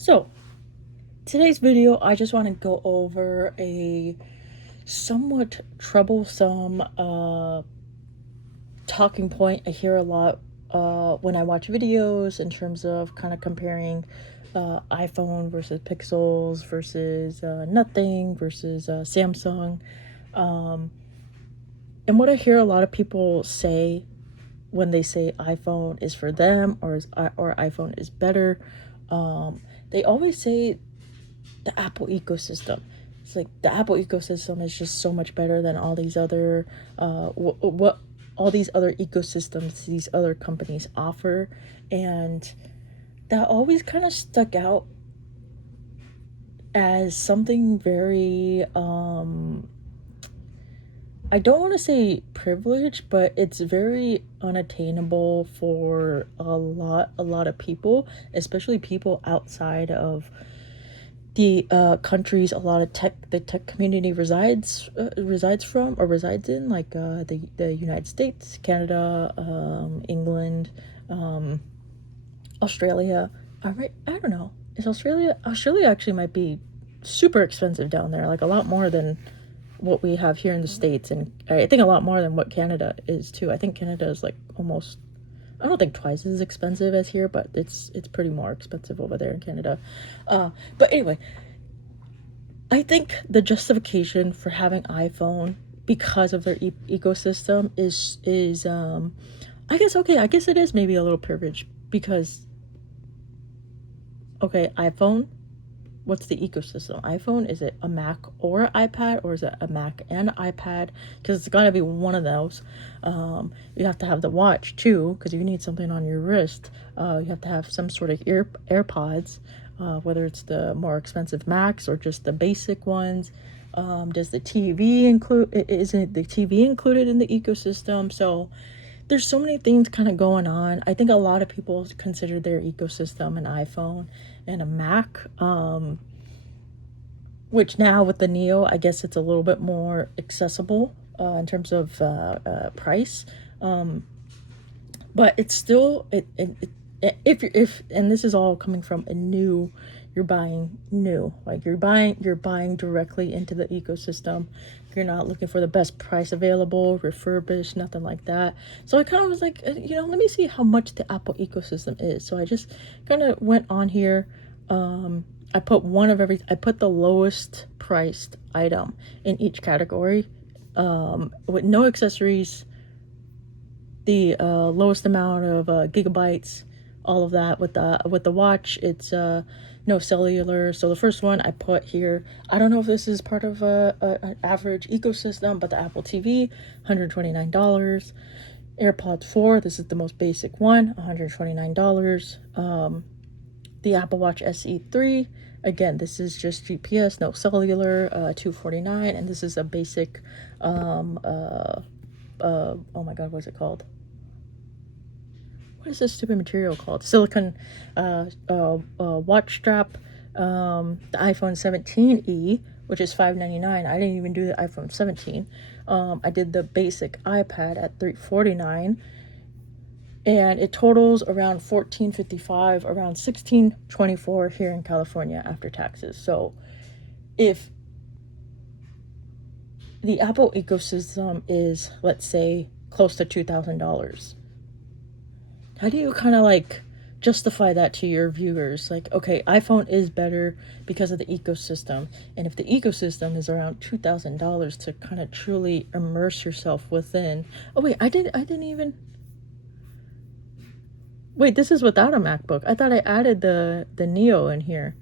So, today's video, I just want to go over a somewhat troublesome talking point I hear a lot when I watch videos in terms of kind of comparing iPhone versus Pixels versus nothing versus Samsung. Um, and what I hear a lot of people say when they say iPhone is for them or iPhone is better, they always say the Apple ecosystem. It's like the Apple ecosystem is just so much better than all these other what all these other ecosystems these other companies offer, and that always kind of stuck out as something very I don't want to say privileged, but it's very unattainable for a lot of people, especially people outside of the countries a lot of the tech community resides from or resides in, like the United States, Canada, England, um, Australia. I don't know. Is Australia actually might be super expensive down there, like a lot more than what we have here in the States, and I think a lot more than what Canada is too. I think Canada is like almost, I don't think twice as expensive as here, but it's pretty more expensive over there in Canada. But anyway, I think the justification for having iPhone because of their ecosystem is I guess okay, I guess it is maybe a little privileged because okay, iPhone, what's the ecosystem? iPhone, is it a Mac or an iPad, or is it a Mac and iPad? Because it's got to be one of those. You have to have the watch too, because you need something on your wrist. You have to have some sort of AirPods, whether it's the more expensive Macs or just the basic ones. Does the TV include? Isn't the TV included in the ecosystem? So there's so many things kind of going on. I think a lot of people consider their ecosystem an iPhone and a Mac, which now with the Neo, I guess it's a little bit more accessible in terms of price. But it's still if and this is all coming from a new, you're buying new, like you're buying directly into the ecosystem. You're not looking for the best price available, refurbished, nothing like that. So I kind of was like, let me see how much the Apple ecosystem is. So I just kind of went on here. I put I put the lowest priced item in each category, with no accessories, the lowest amount of gigabytes, all of that. With the watch, it's no cellular. So the first one I put here, I don't know if this is part of an average ecosystem, but the Apple TV, $129. AirPods 4, this is the most basic one, $129. The Apple Watch SE 3, again, this is just GPS, no cellular, $249, and this is a basic oh my god, what's it called? What is this stupid material called? Silicone watch strap. The iPhone 17e, which is $599. I didn't even do the iPhone 17. I did the basic iPad at $349, and it totals around $14.55, around $16.24 here in California after taxes. So if the Apple ecosystem is, let's say, close to $2,000, how do you kind of like justify that to your viewers? Like, okay, iPhone is better because of the ecosystem, and if the ecosystem is around $2,000 to kind of truly immerse yourself within. Oh wait, I didn't even. Wait, this is without a MacBook. I thought I added the Neo in here.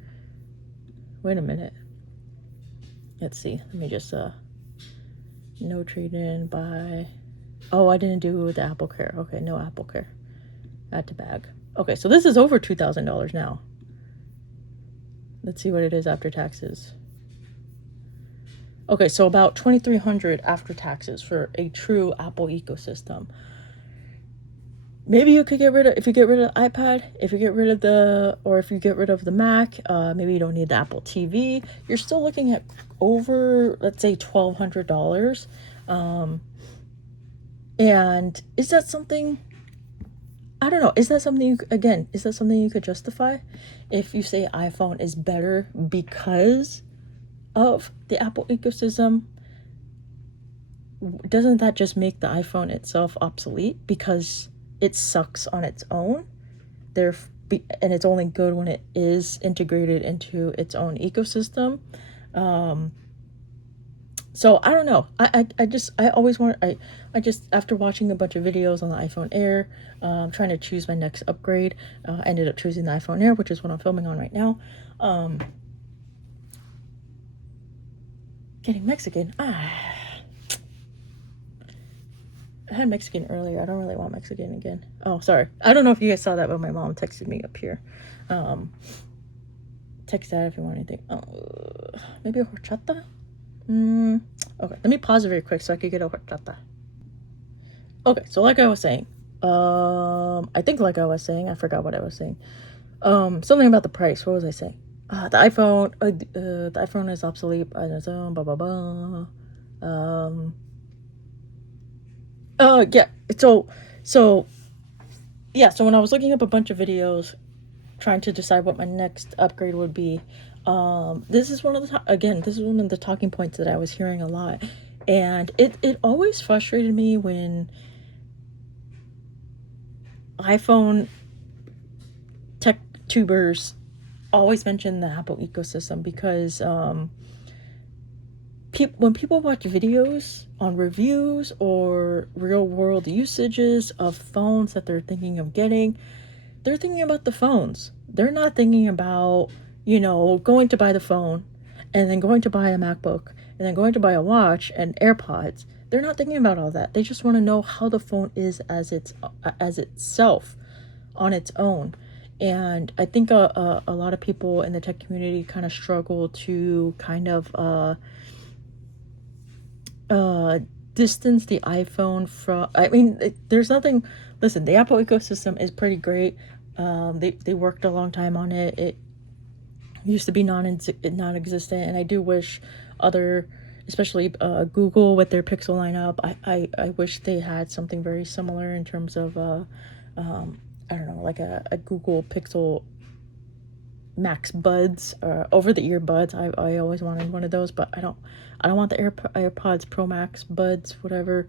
Wait a minute. Let's see. Let me just no trade in buy. Oh, I didn't do the Apple Care. Okay, no Apple Care. Add to bag. Okay, so this is over $2,000 now. Let's see what it is after taxes. Okay, so about $2,300 after taxes for a true Apple ecosystem. Maybe you could if you get rid of the iPad, if you get rid of the Mac, maybe you don't need the Apple TV. You're still looking at over, let's say, $1,200. And is that something I don't know. Is that something you, again, is that something you could justify? If you say iPhone is better because of the Apple ecosystem, doesn't that just make the iPhone itself obsolete because it sucks on its own? There, and it's only good when it is integrated into its own ecosystem. So I don't know. I always want, I just, after watching a bunch of videos on the iPhone Air, trying to choose my next upgrade, ended up choosing the iPhone Air, which is what I'm filming on right now. Getting Mexican. I had Mexican earlier. I don't really want Mexican again. Oh, sorry. I don't know if you guys saw that, but my mom texted me up here. Text that if you want anything. Maybe a horchata? Okay, let me pause it very quick so I could get a horchata. Okay, so like I was saying, I think like I was saying, I forgot what I was saying. Something about the price. What was I saying? The iPhone is obsolete on its own. Blah blah blah. Yeah. So yeah. So when I was looking up a bunch of videos, trying to decide what my next upgrade would be, this is one of the this is one of the talking points that I was hearing a lot, and it always frustrated me when iPhone tech tubers always mention the Apple ecosystem because when people watch videos on reviews or real world usages of phones that they're thinking of getting, they're thinking about the phones. They're not thinking about, going to buy the phone and then going to buy a MacBook and then going to buy a watch and AirPods. They're not thinking about all that. They just want to know how the phone is as itself on its own. And I think a lot of people in the tech community kind of struggle to kind of distance the iPhone from, I mean, there's nothing, listen, the Apple ecosystem is pretty great. They worked a long time on it. It used to be non-existent, and I do wish other, especially Google with their Pixel lineup, I wish they had something very similar in terms of I don't know, like a Google Pixel Max Buds or over the ear buds. I always wanted one of those, but I don't want the AirPods Pro Max buds, whatever.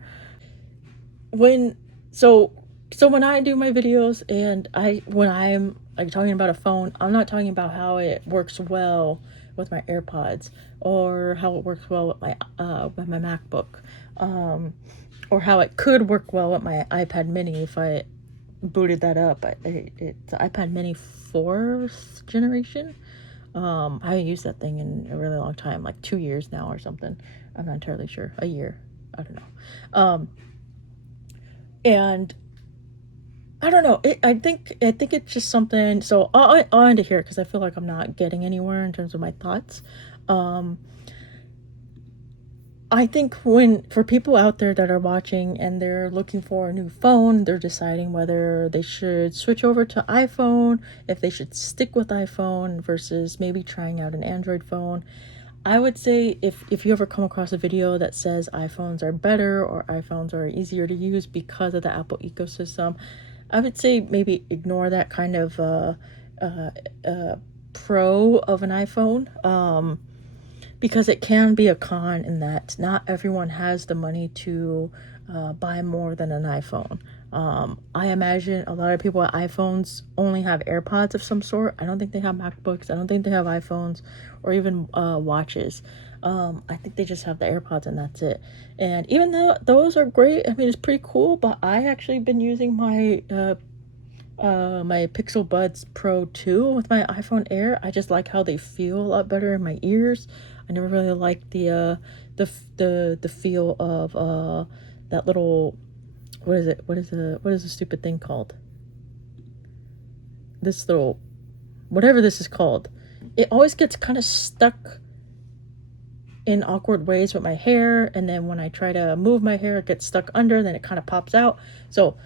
When so when I do my videos and when I'm like talking about a phone, I'm not talking about how it works well with my AirPods or how it works well with my MacBook, or how it could work well with my iPad Mini if I booted that up. It's iPad Mini 4th generation. I haven't used that thing in a really long time, like 2 years now or something. I'm not entirely sure. A year. I don't know. And I don't know. I think it's just something. So I'll end it here because I feel like I'm not getting anywhere in terms of my thoughts. I think for people out there that are watching and they're looking for a new phone, they're deciding whether they should switch over to iPhone, if they should stick with iPhone versus maybe trying out an Android phone. I would say if you ever come across a video that says iPhones are better or iPhones are easier to use because of the Apple ecosystem, I would say maybe ignore that kind of pro of an iPhone. Because it can be a con in that not everyone has the money to buy more than an iPhone. I imagine a lot of people with iPhones only have AirPods of some sort. I don't think they have MacBooks. I don't think they have iPhones or even watches. I think they just have the AirPods and that's it. And even though those are great, I mean, it's pretty cool, but I actually been using my my Pixel Buds Pro 2 with my iPhone Air. I just like how they feel a lot better in my ears. I never really liked the feel of that little, what is it? What is the stupid thing called? This little, whatever this is called. It always gets kind of stuck in awkward ways with my hair, and then when I try to move my hair, it gets stuck under, then it kind of pops out. So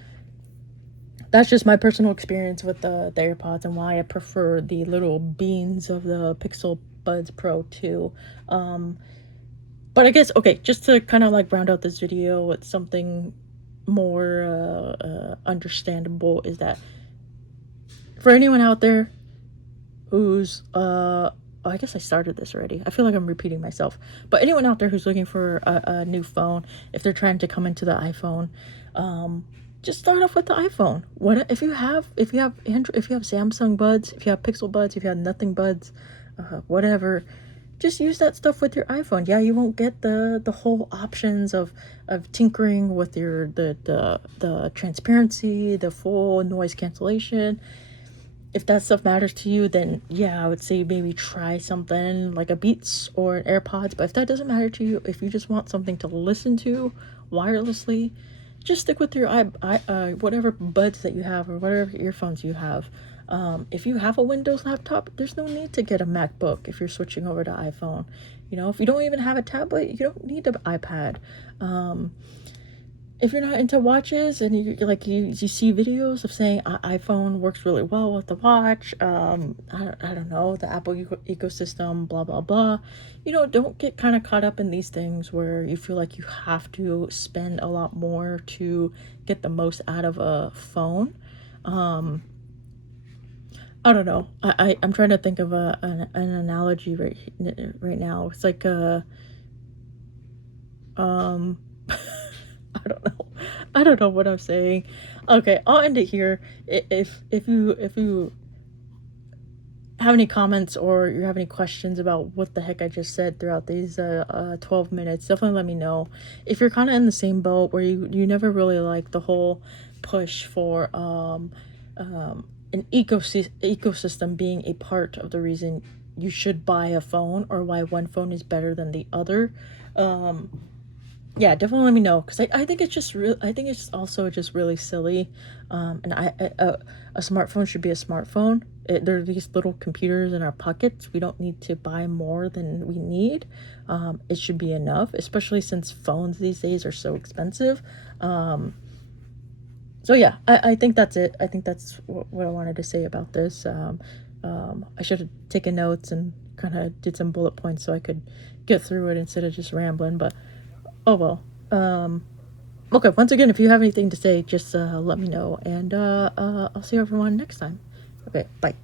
that's just my personal experience with the AirPods and why I prefer the little beans of the Pixel Buds Pro 2. But I guess, okay, just to kind of like round out this video with something understandable is that for anyone out there who's I guess I started this already. I feel like I'm repeating myself. But anyone out there who's looking for a new phone, if they're trying to come into the iPhone, just start off with the iPhone. What if you have Android, if you have Samsung buds, if you have Pixel buds, if you have nothing buds, whatever, just use that stuff with your iPhone. Yeah, you won't get the whole options of tinkering with your the transparency, the full noise cancellation. If that stuff matters to you, then yeah, I would say maybe try something like a Beats or an AirPods. But if that doesn't matter to you, if you just want something to listen to wirelessly, just stick with your whatever buds that you have or whatever earphones you have. If you have a Windows laptop, there's no need to get a MacBook if you're switching over to iPhone. You know, if you don't even have a tablet, you don't need an iPad. If you're not into watches and you see videos of saying iPhone works really well with the watch, I don't know, the Apple ecosystem, blah blah blah, you know, don't get kind of caught up in these things where you feel like you have to spend a lot more to get the most out of a phone. I don't know. I'm trying to think of an analogy right now. It's like um I don't know. I don't know what I'm saying. Okay, I'll end it here. If you have any comments or you have any questions about what the heck I just said throughout these 12 minutes, definitely let me know. If you're kind of in the same boat where you never really like the whole push for an ecosystem being a part of the reason you should buy a phone or why one phone is better than the other, yeah, definitely let me know because I think it's just real. I think it's also just really silly. And a smartphone should be a smartphone. There are these little computers in our pockets. We don't need to buy more than we need. It should be enough, especially since phones these days are so expensive. So yeah, I think that's it. I think that's what I wanted to say about this. I should have taken notes and kind of did some bullet points so I could get through it instead of just rambling. But oh well. Okay, once again, if you have anything to say, just let me know, and I'll see everyone next time. Okay, bye.